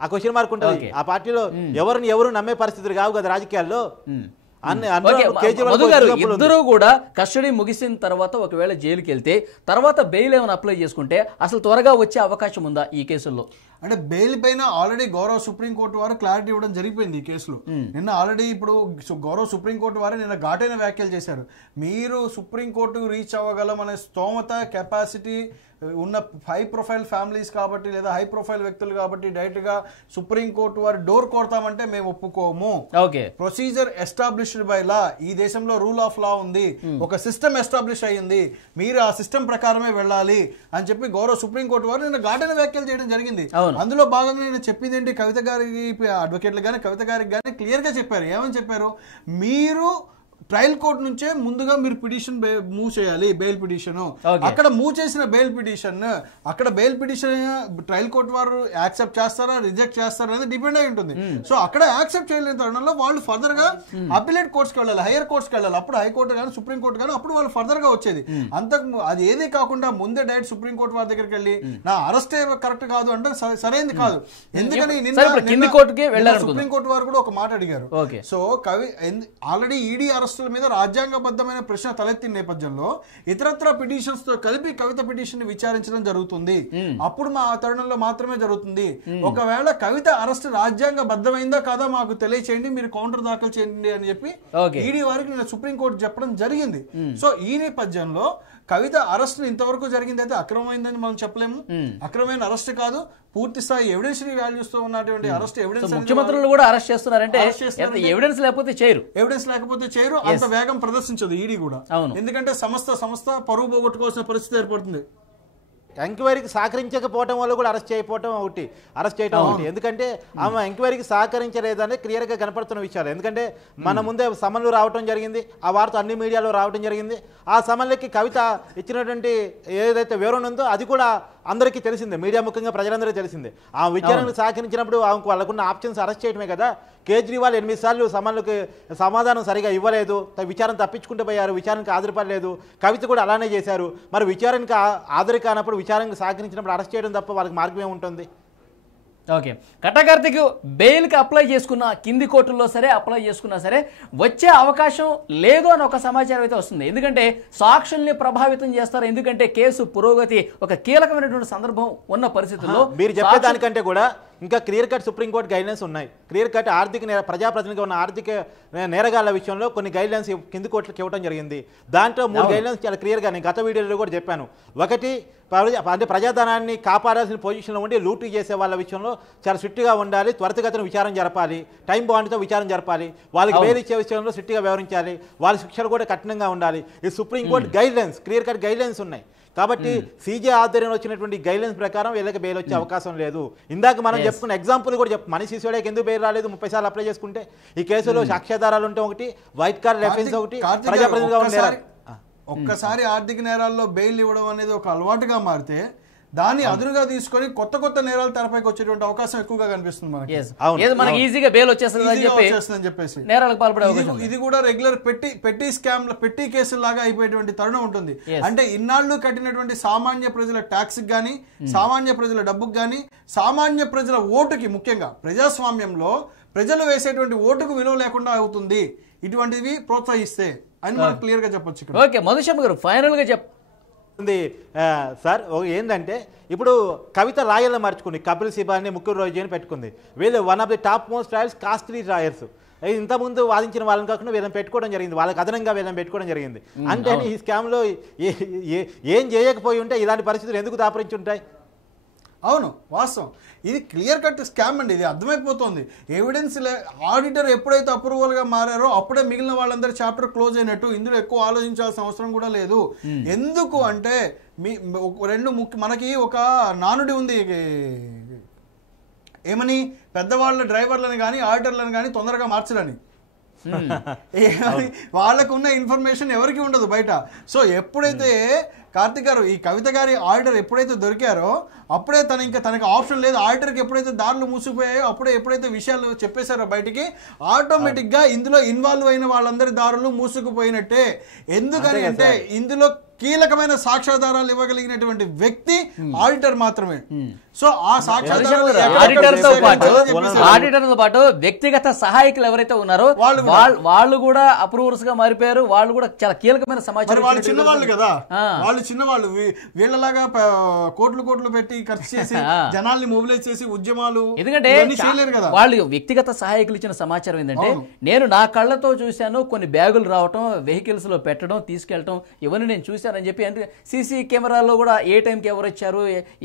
ఆ క్వశ్చన్ మార్క్ ఉంటుంది. ఆ పార్టీలో ఎవరు నమ్మే పరిస్థితులు కావు కదా రాజకీయాల్లో. ఇద్దరు కూడా కస్టడీ ముగిసిన తర్వాత ఒకవేళ జైలుకి వెళ్తే తర్వాత బెయిల్ ఏమైనా అప్లై చేసుకుంటే అసలు త్వరగా వచ్చే అవకాశం ఉందా ఈ కేసుల్లో? అంటే బెయిల్ పైన ఆల్రెడీ గౌరవ సుప్రీంకోర్టు వారు క్లారిటీ ఇవ్వడం జరిగిపోయింది ఈ కేసులో. నిన్న ఆల్రెడీ ఇప్పుడు గౌరవ సుప్రీంకోర్టు వారు నిన్న ఘాటైన వ్యాఖ్యలు చేశారు. మీరు సుప్రీంకోర్టు రీచ్ అవ్వగలం అనే స్తోమత కెపాసిటీ ఉన్న హై ప్రొఫైల్ ఫ్యామిలీస్ కాబట్టి లేదా హై ప్రొఫైల్ వ్యక్తులు కాబట్టి డైరెక్ట్ గా సుప్రీంకోర్టు వారు డోర్ కొడతామంటే మేము ఒప్పుకోము. ప్రొసీజర్ ఎస్టాబ్లిష్డ్ బై లా, ఈ దేశంలో రూల్ ఆఫ్ లా ఉంది, ఒక సిస్టమ్ ఎస్టాబ్లిష్ అయ్యింది, మీరు ఆ సిస్టమ్ ప్రకారమే వెళ్ళాలి అని చెప్పి గౌరవ సుప్రీంకోర్టు వారు నిన్న ఘాటైన వ్యాఖ్యలు చేయడం జరిగింది. అందులో భాగంగా నేను చెప్పింది ఏంటి, కవిత గారికి అడ్వకేట్లు కానీ కవిత గారికి కానీ క్లియర్ గా చెప్పారు. ఏమని చెప్పారు, మీరు ట్రయల్ కోర్ట్ నుంచే ముందుగా మీరు పిటిషన్ మూవ్ చేయాలి, బెయిల్ పిటిషన్. అక్కడ మూవ్ చేసిన బెయిల్ పిటిషన్ ట్రయల్ కోర్ట్ వారు యాక్సెప్ట్ చేస్తారా రిజెక్ట్ చేస్తారా అనేది డిపెండ్ అయి ఉంటుంది. సో అక్కడ యాక్సెప్ట్ చేయలేని తరుణంలో వాళ్ళు ఫర్దర్ గా అపిలేట్ కోర్ట్స్కి వెళ్ళాలి, హైయర్ కోర్ట్స్కి వెళ్ళాలి. అప్పుడు హైకోర్టు కానీ సుప్రీంకోర్టు కానీ అప్పుడు వాళ్ళు ఫర్దర్ గా వచ్చేది. అంతకు అది ఏది కాకుండా ముందే డైరెక్ట్ సుప్రీంకోర్టు వారి దగ్గరికి వెళ్ళి నా అరెస్ట్ కరెక్ట్ కాదు అంటే సరైనది కాదు. ఎందుకని సుప్రీంకోర్టు వారు కూడా ఒక మాట అడిగారు. సో ఆల్రెడీ ఈడీ అరెస్ట్ మీద రాజ్యాంగబద్ధమైన ప్రశ్న తలెత్తిన నేపథ్యంలో ఇతరత్ర పిటిషన్స్ తో కలిపి కవిత పిటిషన్ ని విచారించడం జరుగుతుంది. అప్పుడు మా తరుణంలో మాత్రమే జరుగుతుంది. ఒకవేళ కవిత అరెస్ట్ రాజ్యాంగబద్ధమైందా కాదా మాకు తెలియచేయండి, మీరు కౌంటర్ దాఖలు చేయండి అని చెప్పి ఈడీ వారికి నేను సుప్రీంకోర్టు చెప్పడం జరిగింది. సో ఈ నేపథ్యంలో కవిత అరెస్ట్ ఇంతవరకు జరిగింది అయితే అక్రమమైందని మనం చెప్పలేము. అక్రమమైన అరెస్ట్ కాదు, పూర్తి స్థాయి ఎవిడెన్షియరీ వాల్యూస్ తో ఉన్నటువంటి అరెస్ట్. ఎవిడెన్స్ ముఖ్యమంత్రులు కూడా అరెస్ట్ చేస్తున్నారంటే ఎవిడెన్స్ లేకపోతే చేయరు. అంత వేగం ప్రదర్శించదు ఈడీ కూడా. ఎందుకంటే సంస్థ పరువు పోగొట్టుకోవాల్సిన పరిస్థితి ఏర్పడుతుంది. ఎంక్వైరీకి సహకరించకపోవడం వల్ల కూడా అరెస్ట్ చేయడం ఒకటి. ఎందుకంటే ఆమె ఎంక్వైరీకి సహకరించలేదని క్లియర్గా కనపడుతున్న విషయాలు. ఎందుకంటే మన ముందే సమన్లు రావడం జరిగింది, ఆ వార్త అన్ని మీడియాలో రావడం జరిగింది. ఆ సమన్లకి కవిత ఇచ్చినటువంటి ఏదైతే వివరణ ఉందో అది కూడా అందరికీ తెలిసిందే, మీడియా ముఖ్యంగా ప్రజలందరికీ తెలిసిందే. ఆ విచారణకు సహకరించినప్పుడు వాళ్ళకున్న ఆప్షన్స్ అరెస్ట్ చేయడమే కదా. కేజ్రీవాల్ 8 సార్లు సమాధానం సరిగా ఇవ్వలేదు, విచారణ తప్పించుకుంటూ పోయారు, విచారణకు హాజరుపడలేదు. కవిత కూడా అలానే చేశారు. మరి విచారణకు హాజరు కానప్పుడు, విచారణకు సహకరించినప్పుడు అరెస్ట్ చేయడం తప్ప వాళ్ళకి మార్గం ఏముంటుంది? ఓకే, కట్టకార్తిక్ బెయిల్కి అప్లై చేసుకున్న కింది కోర్టుల్లో సరే అప్లై చేసుకున్నా సరే వచ్చే అవకాశం లేదు అని ఒక సమాచారం అయితే వస్తుంది. ఎందుకంటే సాక్షుల్ని ప్రభావితం చేస్తారు. ఎందుకంటే కేసు పురోగతి ఒక కీలకమైనటువంటి సందర్భం ఉన్న పరిస్థితుల్లో మీరు చెప్పేదానికంటే కూడా ఇంకా క్లియర్ కట్ సుప్రీంకోర్టు గైడ్లైన్స్ ఉన్నాయి. క్లియర్ కట్ ప్రజాప్రతినిధిగా ఉన్న ఆర్థిక నేరగాళ్ల విషయంలో కొన్ని గైడ్లైన్స్ కింది కోర్టులకు ఇవ్వడం జరిగింది. దాంట్లో 3 గైడ్లైన్స్ చాలా క్లియర్గా నేను గత వీడియోలో కూడా చెప్పాను. ఒకటి, అంటే ప్రజాధనాన్ని కాపాడాల్సిన పొజిషన్లో ఉండి లూటీ చేసే వాళ్ళ విషయంలో చాలా స్ట్రిక్ట్గా ఉండాలి, త్వరితగతిన విచారణ జరపాలి, టైం బాండ్తో విచారణ జరపాలి, వాళ్ళకి బెయిల్ ఇచ్చే విషయంలో స్ట్రిక్ట్గా వ్యవహరించాలి, వాళ్ళ శిక్షలు కూడా కఠినంగా ఉండాలి. ఈ supreme court guidelines, clear cut guidelines ఉన్నాయి. కాబట్టి సీజే ఆధ్వర్యంలో వచ్చినటువంటి గైడ్లైన్స్ ప్రకారం వీళ్ళకి బెయిల్ వచ్చే అవకాశం లేదు. ఇందాక మనం చెప్పుకున్న ఎగ్జాంపుల్ కూడా మనీష్ సిసోడియాకి ఎందుకు బెయిల్ రాలేదు? 30 సార్లు అప్లై చేసుకుంటే. ఈ కేసులో సాక్ష్యాధారాలు ఉంటే ఒకటి, వైట్ కార్డ్ ఎఫెన్స్ ఒకటి, ప్రజాప్రతినిధిగా ఉండే ఒక్కసారి ఆర్థిక నేరాల్లో బెయిల్ ఇవ్వడం అనేది ఒక అలవాటుగా మారితే దాన్ని అదునుగా తీసుకొని కొత్త నేరాలు తెరపైకి వచ్చేటువంటి అవకాశం ఎక్కువగా కనిపిస్తుంది మనకి ఈజీగా బెయిల్ వచ్చేస్తుందని చెప్పేసి నేరాలకు పాల్పడే. ఇది కూడా రెగ్యులర్ పెట్టి స్కామ్ పెట్టి కేసులు లాగా అయిపోయేటువంటి తరుణం ఉంటుంది. అంటే ఇన్నాళ్ళు కట్టినటువంటి సామాన్య ప్రజల ట్యాక్స్ గానీ, సామాన్య ప్రజల డబ్బుకు గానీ, సామాన్య ప్రజల ఓటుకి, ముఖ్యంగా ప్రజాస్వామ్యంలో ప్రజలు వేసేటువంటి ఓటుకు విలువ లేకుండా అవుతుంది ఇటువంటివి ప్రోత్సహిస్తే అని మనం క్లియర్ గా చెప్పొచ్చు. ఓకే, మధుశర్మ గారు ఫైనల్ గా సార్ ఏంటంటే ఇప్పుడు కవిత లాయర్లు మార్చుకుంది, కపిల్ సిబాల్ని, ముకుల్ రోయ్ని అని పెట్టుకుంది. వీళ్ళు one of the top most lawyers, costly lawyers. ఇంతకుముందు వాదించిన వాళ్ళని కాకుండా వీళ్ళని పెట్టుకోవడం జరిగింది, వాళ్ళకి అదనంగా వీళ్ళని పెట్టుకోవడం జరిగింది. అంటే ఈ స్కామ్లో ఏం చేయకపోయి ఉంటే ఇలాంటి పరిస్థితులు ఎందుకు దాపరించి ఉంటాయి? అవును, వాస్తవం. ఇది క్లియర్ కట్ స్కామ్ అండి, ఇది అర్థమైపోతుంది. ఎవిడెన్స్ ఆడిటర్ ఎప్పుడైతే అప్రూవల్ గా మారారో అప్పుడే మిగిలిన వాళ్ళందరూ చాప్టర్ క్లోజ్ అయినట్టు. ఇందులో ఎక్కువ ఆలోచించాల్సిన అవసరం కూడా లేదు. ఎందుకు అంటే మనకి ఒక నానుడి ఉంది, ఏమని, పెద్దవాళ్ళ డ్రైవర్లను కానీ ఆడిటర్లను కానీ తొందరగా మార్చరని. వాళ్ళకున్న ఇన్ఫర్మేషన్ ఎవరికి ఉండదు బయట. సో ఎప్పుడైతే కార్తిక్ గారు, ఈ కవిత గారి ఆడిటర్ ఎప్పుడైతే దొరికారో అప్పుడే తనకి ఆప్షన్ లేదు. ఆడిటర్కి ఎప్పుడైతే దారులు మూసిపోయాయో అప్పుడే ఎప్పుడైతే విషయాలు చెప్పేశారో బయటికి, ఆటోమేటిక్ గా ఇందులో ఇన్వాల్వ్ అయిన వాళ్ళందరి దారులు మూసుకుపోయినట్టే. ఎందుకని అంటే ఇందులో కీలకమైన సాక్ష్యాధారాలు ఇవ్వగలిగినటువంటి వ్యక్తి ఆడిటర్ మాత్రమే. సో ఆ ఆడిటర్తో పాటు వ్యక్తిగత సహాయకులు ఎవరైతే ఉన్నారో వాళ్ళు కూడా అప్రూవర్స్ గా మారిపోయారు. వాళ్ళు కూడా చాలా కీలకమైన సమాచారం. వాళ్ళు చిన్నవాళ్ళు కదా, వాళ్ళు చిన్నవాళ్ళు. వీళ్ళలాగా కోట్లు పెట్టి ఖర్చు చేసి జనాల్ని మొబిలైజ్ చేసి ఉద్యమాలు, ఎందుకంటే వాళ్ళు వ్యక్తిగత సహాయకులు ఇచ్చిన సమాచారం ఏంటంటే, నేను నా కళ్ళతో చూశాను, కొన్ని బ్యాగులు రావటం, వెహికల్స్ లో పెట్టడం, తీసుకెళ్లటం, ఇవన్నీ నేను చూశాను అని చెప్పి. అంటే సీసీ కెమెరాల్లో కూడా ఏ టైంకి ఎవరు వచ్చారు,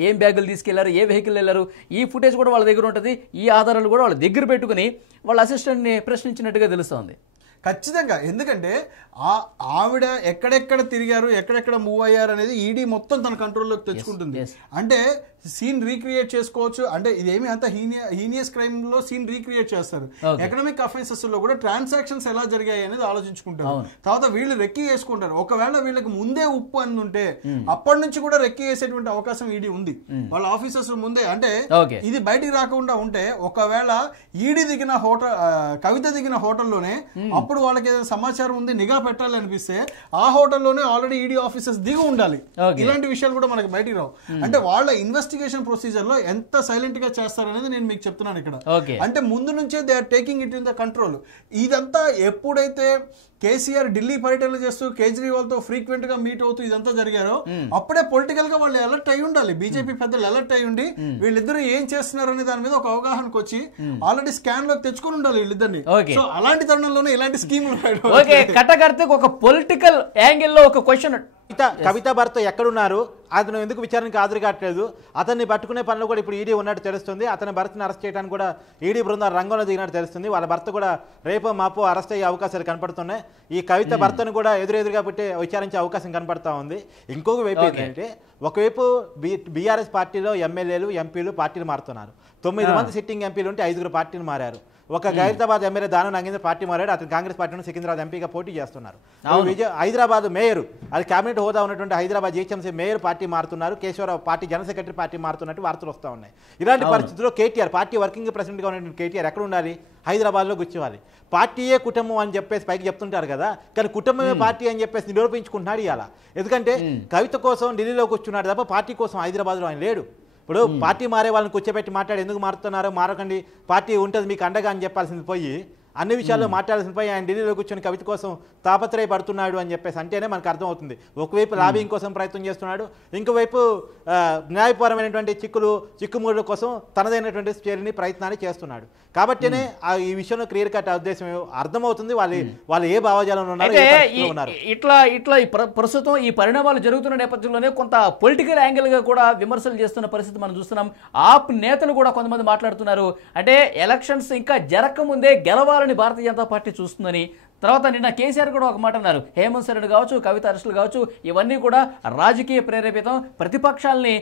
ఏం బ్యాగులు తీసుకెళ్లారు, ఏ వెహికల్ వెళ్ళారు, ఈ ఫుటేజ్ కూడా వాళ్ళ దగ్గర ఉంటుంది. ఈ ఆధారాలు కూడా వాళ్ళ దగ్గర పెట్టుకుని వాళ్ళ అసిస్టెంట్ ని ప్రశ్నించినట్టుగా తెలుస్తోంది. ఖచ్చితంగా. ఎందుకంటే ఆవిడ ఎక్కడెక్కడ తిరిగారు, ఎక్కడెక్కడ మూవ్ అయ్యారు అనేది ఈడీ మొత్తం తన కంట్రోల్లోకి తెచ్చుకుంటుంది. అంటే సీన్ రీక్రియేట్ చేసుకోవచ్చు. అంటే ఇదేమి అంత హీనియస్ క్రైమ్ లో సీన్ రీక్రియేట్ చేస్తారు. ఎకనామిక్ అఫెన్సెస్ లో కూడా ట్రాన్సాక్షన్స్ ఎలా జరిగాయి అనేది ఆలోచించుకుంటారు. తర్వాత వీళ్ళు రెక్కి వేసుకుంటారు. ఒకవేళ వీళ్ళకి ముందే ఉప్పు అందుంటే అప్పటి నుంచి కూడా రెక్కి వేసేటువంటి అవకాశం ఈడీ ఉంది వాళ్ళ ఆఫీసర్స్ ముందే. అంటే ఇది బయటికి రాకుండా ఉంటే, ఒకవేళ ఈడీ దిగిన హోటల్, కవిత దిగిన హోటల్లోనే అప్పుడు వాళ్ళకి ఏదైనా సమాచారం ఉంది, నిఘా పెట్టాలి అనిపిస్తే ఆ హోటల్లోనే ఆల్రెడీ ఈడీ ఆఫీసర్స్ దిగి ఉండాలి. ఇలాంటి విషయాలు కూడా మనకి బయటికి రావు. అంటే వాళ్ళ ఇన్వెస్టిగేషన్ ప్రొసీజర్ లో ఎంత సైలెంట్ గా చేస్తారనేది నేను మీకు చెప్తున్నాను ఇక్కడ. అంటే ముందు నుంచే they are taking it in the control. ఇదంతా ఎప్పుడైతే కేసీఆర్ ఢిల్లీ పర్యటనలు చేస్తూ కేజ్రీవాల్ తో ఫ్రీక్వెంట్ గా మీట్ అవుతూ ఇదంతా జరిగారో అప్పుడే పొలిటికల్ గా వాళ్ళు అలర్ట్ అయి ఉండాలి. బీజేపీ పెద్దలు అలర్ట్ అయి ఉండి వీళ్ళిద్దరు ఏం చేస్తున్నారు అనే దాని మీద ఒక అవగాహనకు వచ్చి ఆల్రెడీ స్కాన్ లోకి తెచ్చుకుని ఉండాలి వీళ్ళిద్దరిని. సో అలాంటి తరుణంలోనే ఇలాంటి స్కీములు. కట్టకర్తకు ఒక పొలిటికల్ యాంగిల్ లో ఒక క్వశ్చన్, కవిత భర్త ఎక్కడున్నారు, అతను ఎందుకు విచారణకు హాజరు కావట్లేదు, అతన్ని పట్టుకునే పనిలో కూడా ఇప్పుడు ఈడీ ఉన్నట్టు తెలుస్తుంది. అతని భర్తను అరెస్ట్ చేయడానికి కూడా ఈడీ బృందాలు రంగంలో దిగినట్టు తెలుస్తుంది. వాళ్ళ భర్త కూడా రేపో మాపో అరెస్ట్ అయ్యే అవకాశాలు కనపడుతున్నాయి. ఈ కవిత భర్తను కూడా ఎదురెదురుగా పెట్టి విచారించే అవకాశం కనపడతా ఉంది. ఇంకొక వైపు ఏంటంటే, ఒకవైపు బీఆర్ఎస్ పార్టీలో ఎమ్మెల్యేలు, ఎంపీలు పార్టీలు మారుతున్నారు. 9 మంది సిట్టింగ్ ఎంపీలు ఉంటే 5 పార్టీలు మారారు. ఒక ఖైరతాబాద్ ఎమ్మెల్యే దానం నాగేంద్ర పార్టీ మారాడు, అతను కాంగ్రెస్ పార్టీ నుండి సికింద్రాబాద్ ఎంపీగా పోటీ చేస్తున్నారు. హైదరాబాద్ మేయర్, అది కేబినెట్ హోదా ఉన్నటువంటి హైదరాబాద్ జీహెచ్ఎంసీ మేయర్ పార్టీ మారుతున్నారు, Keshava Rao party general secretary party మారుతున్నట్టు వార్తలు వస్తూ ఉన్నాయి. ఇలాంటి పరిస్థితుల్లో కేటీఆర్ పార్టీ వర్కింగ్ ప్రెసిడెంట్గా ఉన్నటువంటి కేటీఆర్ ఎక్కడ ఉండాలి? హైదరాబాద్లో కూర్చోవాలి. పార్టీయే కుటుంబం అని చెప్పేసి పైకి చెప్తుంటారు కదా, కానీ కుటుంబమే పార్టీ అని చెప్పేసి నిరూపించుకుంటున్నాడు ఇవాళ. ఎందుకంటే కవిత కోసం ఢిల్లీలో కూర్చున్నాడు తప్ప పార్టీ కోసం హైదరాబాద్లో ఆయన లేడు. ఇప్పుడు పార్టీ మారే వాళ్ళని కూర్చోబెట్టి మాట్లాడి ఎందుకు మారుతున్నారో, మారకండి, పార్టీ ఉంటుంది మీకు అండగా అని చెప్పాల్సింది పోయి అన్ని విషయాల్లో మాట్లాడాల్సిన పోయి ఆయన ఢిల్లీలో కూర్చొని కవిత కోసం తాపత్రయపడుతున్నాడు అని చెప్పేసి అంటేనే మనకు అర్థమవుతుంది. ఒకవైపు లాబింగ్ కోసం ప్రయత్నం చేస్తున్నాడు, ఇంకోవైపు న్యాయపరమైనటువంటి చిక్కుముడుల కోసం తనదైనటువంటి స్టేల్ని ప్రయత్నాన్ని చేస్తున్నాడు. కాబట్టినే ఈ విషయంలో క్లియర్ కట్ ఉద్దేశం అర్థమవుతుంది వాళ్ళు ఏ భావజాలంలో ఉన్నారు. ఇట్లా ప్రస్తుతం ఈ పరిణామాలు జరుగుతున్న నేపథ్యంలోనే కొంత పొలిటికల్ యాంగిల్ గా కూడా విమర్శలు చేస్తున్న పరిస్థితి మనం చూస్తున్నాం. ఆప్ నేతలు కూడా కొంతమంది మాట్లాడుతున్నారు, అంటే ఎలక్షన్స్ ఇంకా జరగకముందే గెలవాలని భారతీయ జనతా పార్టీ చూస్తుందని. తర్వాత నిన్న కేసీఆర్ కూడా ఒక మాట అన్నారు, హేమంత్ సోరెన్ కావచ్చు, కవిత అరెస్టులు కావచ్చు, ఇవన్నీ కూడా రాజకీయ ప్రేరేపితం, ప్రతిపక్షాలని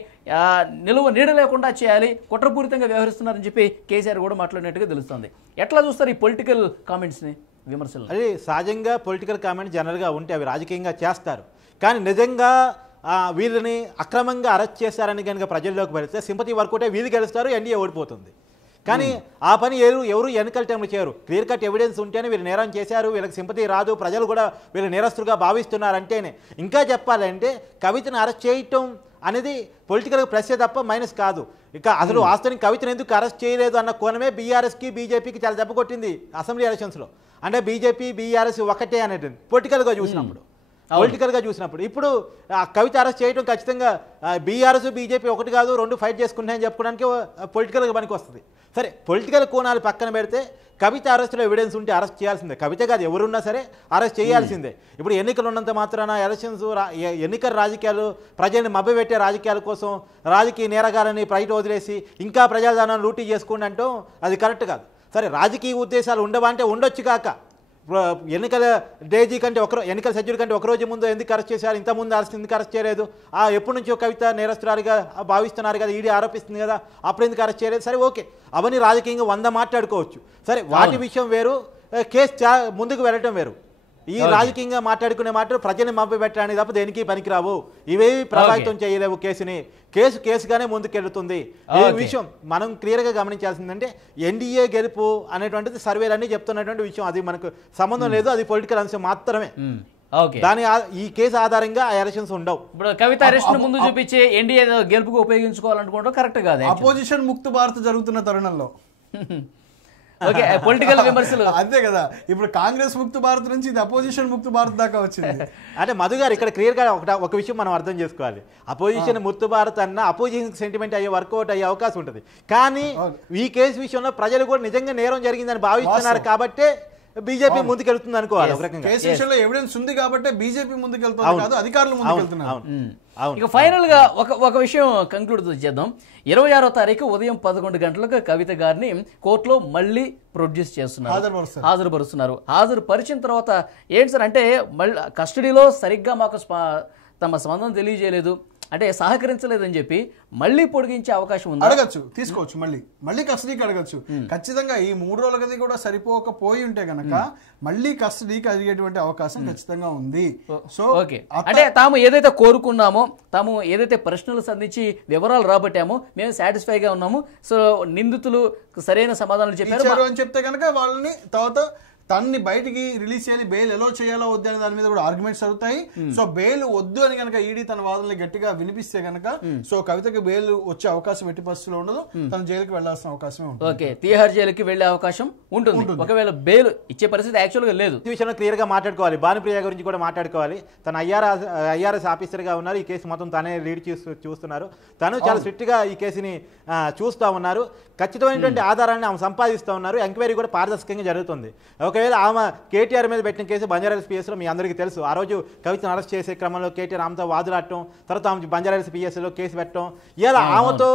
నీడ లేకుండా చేయాలి, కుట్రపూరితంగా వ్యవహరిస్తున్నారని చెప్పి కేసీఆర్ కూడా మాట్లాడినట్టుగా తెలుస్తుంది. ఎట్లా చూస్తారు ఈ పొలిటికల్ కామెంట్స్ని, విమర్శలు? అది సహజంగా పొలిటికల్ కామెంట్స్ జనరల్గా ఉంటే అవి రాజకీయంగా చేస్తారు, కానీ నిజంగా వీళ్ళని అక్రమంగా అరెస్ట్ చేశారని కనుక ప్రజల్లోకి పెడితే సింపతి వర్కౌటే వీళ్ళు గెలుస్తారు, ఎన్డీఏ ఓడిపోతుంది. కానీ ఆ పని ఎవరు ఎన్నికల టైంలో చేయరు. క్లియర్ కట్ ఎవిడెన్స్ ఉంటేనే వీళ్ళు నేరం చేశారు, వీళ్ళకి సింపతి రాదు, ప్రజలు కూడా వీళ్ళు నేరస్తులుగా భావిస్తున్నారంటేనే. ఇంకా చెప్పాలంటే కవితను అరెస్ట్ చేయటం అనేది పొలిటికల్ ప్లస్ తప్ప మైనస్ కాదు. ఇక అసలు వాస్తవానికి కవితను ఎందుకు అరెస్ట్ చేయలేదు అన్న కోణమే బీఆర్ఎస్కి బీజేపీకి చాలా దెబ్బ కొట్టింది అసెంబ్లీ ఎలక్షన్స్లో. అంటే బీజేపీ బీఆర్ఎస్ ఒకటే అనేది పొలిటికల్గా చూసినప్పుడు ఇప్పుడు కవిత అరెస్ట్ చేయడం ఖచ్చితంగా బీఆర్ఎస్ బీజేపీ ఒకటి కాదు, రెండు ఫైట్ చేసుకుంటాయని చెప్పుకోవడానికి పొలిటికల్గా పనికి వస్తుంది. సరే, పొలిటికల్ కోణాలు పక్కన పెడితే కవిత అరెస్టులో ఎవిడెన్స్ ఉంటే అరెస్ట్ చేయాల్సిందే. కవిత కాదు, ఎవరున్నా సరే అరెస్ట్ చేయాల్సిందే. ఇప్పుడు ఎన్నికలు ఉన్నంత మాత్రాన ఎలక్షన్స్ ఎన్నికల రాజకీయాలు, ప్రజల్ని మభ్యపెట్టే రాజకీయాల కోసం రాజకీయ నేరగాలని బయట వదిలేసి ఇంకా ప్రజాధనాన్ని లూటీ చేసుకోండి అంటూ అది కరెక్ట్ కాదు. సరే, రాజకీయ ఉద్దేశాలు ఉండవా అంటే ఉండొచ్చు కాక, ఎన్నికల డేజీ కంటే ఎన్నికల షెడ్యూల్ కంటే ఒకరోజు ముందు ఎందుకు అరెస్ట్ చేశారు, ఇంతకుముందు ఎందుకు అరెస్ట్ చేయలేదు, ఎప్పటి నుంచో కవిత నేరస్తురాలుగా భావిస్తున్నారు కదా, ఈడీ ఆరోపిస్తుంది కదా, అప్పుడు ఎందుకు అరెస్ట్ చేయలేదు, సరే ఓకే, అవన్నీ రాజకీయంగా 100 మాట్లాడుకోవచ్చు. సరే, వాటి విషయం వేరు, కేసు ముందుకు వెళ్ళటం వేరు. ఈ రాజకీయంగా మాట్లాడుకునే మాటలు ప్రజల్ని మభ్యపెట్టడానికి తప్ప దేనికి పనికిరావు, ఇవేవి ప్రభావితం చేయలేవు కేసుని. కేసుగానే ముందుకెళ్తుంది. ఈ విషయం మనం క్లియర్గా గమనించాల్సిందంటే ఎన్డీఏ గెలుపు అనేటువంటిది సర్వేలన్నీ చెప్తున్నటువంటి విషయం, అది మనకు సంబంధం లేదు, అది పొలిటికల్ అంశం మాత్రమే. దాని ఈ కేసు ఆధారంగా ఆ ఎలక్షన్స్ ఉండవు. ఇప్పుడు కవిత అరెస్ట్ ముందు చూపించి ఎన్డీఏ గెలుపుకు ఉపయోగించుకోవాలనుకోవడం కరెక్ట్ కాదు. అపోజిషన్ ముక్త భారత్ జరుగుతున్న తరుణంలో పొలిటికల్ విమర్శలు అంతే కదా. ఇప్పుడు కాంగ్రెస్ ముక్త భారత్ నుంచి ఇది అపోజిషన్ ముక్త భారత్ దాకా వచ్చింది. అంటే మధు గారు ఇక్కడ క్లియర్ గా ఒక విషయం మనం అర్థం చేసుకోవాలి. అపోజిషన్ ముక్త భారత్ అన్న అపోజిషన్ సెంటిమెంట్ అయ్యే వర్కౌట్ అయ్యే అవకాశం ఉంటుంది. కానీ ఈ కేసు విషయంలో ప్రజలు కూడా నిజంగా నేరం జరిగిందని భావిస్తున్నారు కాబట్టి బీజేపీ ముందుకెళ్తుంది అనుకోవాలి. ఒక రకంగా కేసు విషయంలో ఎవిడెన్స్ ఉంది కాబట్టి బీజేపీ ముందుకెళ్తుంది కాదు, అధికారులు ముందుకెళ్తున్నారు. ఇక ఫైనల్ గా ఒక విషయం కంక్లూడ్ చేద్దాం. 26వ తారీఖు ఉదయం 11 గంటలకు కవిత గారిని కోర్టులో మళ్ళీ ప్రొడ్యూస్ చేస్తున్నారు, హాజరుపరుస్తున్నారు. హాజరుపరిచిన తర్వాత ఏంటి సార్ అంటే మళ్ళీ కస్టడీలో సరిగ్గా మాకు తమ స్పందన తెలియజేయలేదు, అంటే సహకరించలేదని చెప్పి మళ్ళీ పొడిగించే అవకాశం ఉంది. అడగచ్చు, తీసుకోవచ్చు, మళ్ళీ కస్టడీకి అడగచ్చు. ఖచ్చితంగా ఈ 3 రోజుల గది కూడా సరిపోకపోయి ఉంటే గనక మళ్ళీ కస్టడీకి అడిగేటువంటి అవకాశం ఖచ్చితంగా ఉంది. సో ఓకే, అంటే తాము ఏదైతే కోరుకున్నామో, తాము ఏదైతే ప్రశ్నలు సంధించి వివరాలు రాబట్టామో మేము సాటిస్ఫైగా ఉన్నాము, సో నిందితులు సరైన సమాధానాలు చెప్పారు అని చెప్తే కనుక వాళ్ళని తర్వాత తన్ని బయటికి రిలీజ్ చేయాలి, బెయిల్ ఎలా చేయాలో వద్దు అనే దాని మీద కూడా ఆర్గ్యుమెంట్స్ జరుగుతాయి. సో బెయిల్ వద్దు అని కనుక ఈడీ తన వాదనలు గట్టిగా వినిపిస్తే కనుక సో కవితకి బెయిల్ వచ్చే అవకాశం ఎట్టి పరిస్థితుల్లో ఉండదు, తన జైలుకి వెళ్లాల్సిన అవకాశం ఉంటుంది. ఓకే, తీహార్ జైలుకి వెళ్లే అవకాశం ఉంటుంది ఒకవేళ బెయిల్ ఇచ్చే పరిస్థితి యాక్చువల్ గా లేదు. ఈ విషయంలో క్లియర్ గా మాట్లాడుకోవాలి. భానుప్రియ గురించి కూడా మాట్లాడుకోవాలి. తన ఐఆర్ఎస్ ఆఫీసర్ గా ఉన్నారు, ఈ కేసు మొత్తం తనే లీడ్ చూస్తున్నారు, తను చాలా స్ట్రిక్ట్ గా ఈ కేసుని చూస్తా ఉన్నారు. ఖచ్చితమైనటువంటి ఆధారాన్ని ఆమె సంపాదిస్తూ ఉన్నారు. ఎంక్వైరీ కూడా పారదర్శకంగా జరుగుతుంది. ఒకవేళ ఆమె కేటీఆర్ మీద పెట్టిన కేసు బంజారాహిల్స్ పిఎస్లో మీ అందరికీ తెలుసు. ఆ రోజు కవితను అరెస్ట్ చేసే క్రమంలో కేటీఆర్ ఆమెతో వాదులాడటం, తర్వాత ఆమె బంజారాహిల్స్ పిఎస్లో కేసు పెట్టడం, ఇలా ఆమెతో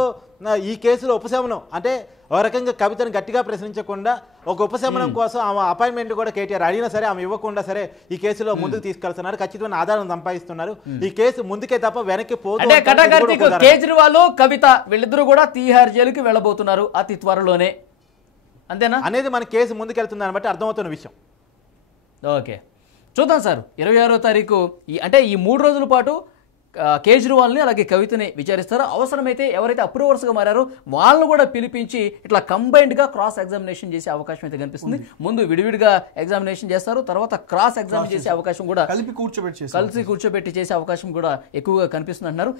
ఈ కేసులో ఉపశమనం అంటే ఒక రకంగా కవితను గట్టిగా ప్రశ్నించకుండా ఒక ఉపశమనం కోసం ఆమె అపాయింట్మెంట్ కూడా కేటీఆర్ అడిగినా సరే ఆమె ఇవ్వకుండా సరే ఈ కేసులో ముందుకు తీసుకెళ్తున్నారు. ఖచ్చితమైన ఆధారం సంపాదిస్తున్నారు. ఈ కేసు ముందుకే తప్ప వెనక్కి పోదు. కేజ్రీవాల్, కవిత వీళ్ళిద్దరూ కూడా తీహార్ జైలుకి వెళ్ళబోతున్నారు అతి త్వరలోనే. అంతేనా అనేది మన కేసు ముందుకెళ్తుందని బట్టి అర్థమవుతున్న విషయం. ఓకే, చూద్దాం సార్. 26వ తారీఖు అంటే ఈ 3 రోజుల పాటు కేజ్రీవాల్ని అలాగే కవితని విచారిస్తారు. అవసరమైతే ఎవరైతే అప్రూవర్స్గా మారారో వాళ్ళను కూడా పిలిపించి ఇట్లా కంబైన్డ్గా క్రాస్ ఎగ్జామినేషన్ చేసే అవకాశం అయితే కనిపిస్తుంది. ముందు విడివిడిగా ఎగ్జామినేషన్ చేస్తారు, తర్వాత క్రాస్ ఎగ్జామిన్ చేసే అవకాశం కూడా కలిసి కూర్చోబెట్టి చేసే అవకాశం కూడా ఎక్కువగా కనిపిస్తుంది అంటున్నారు.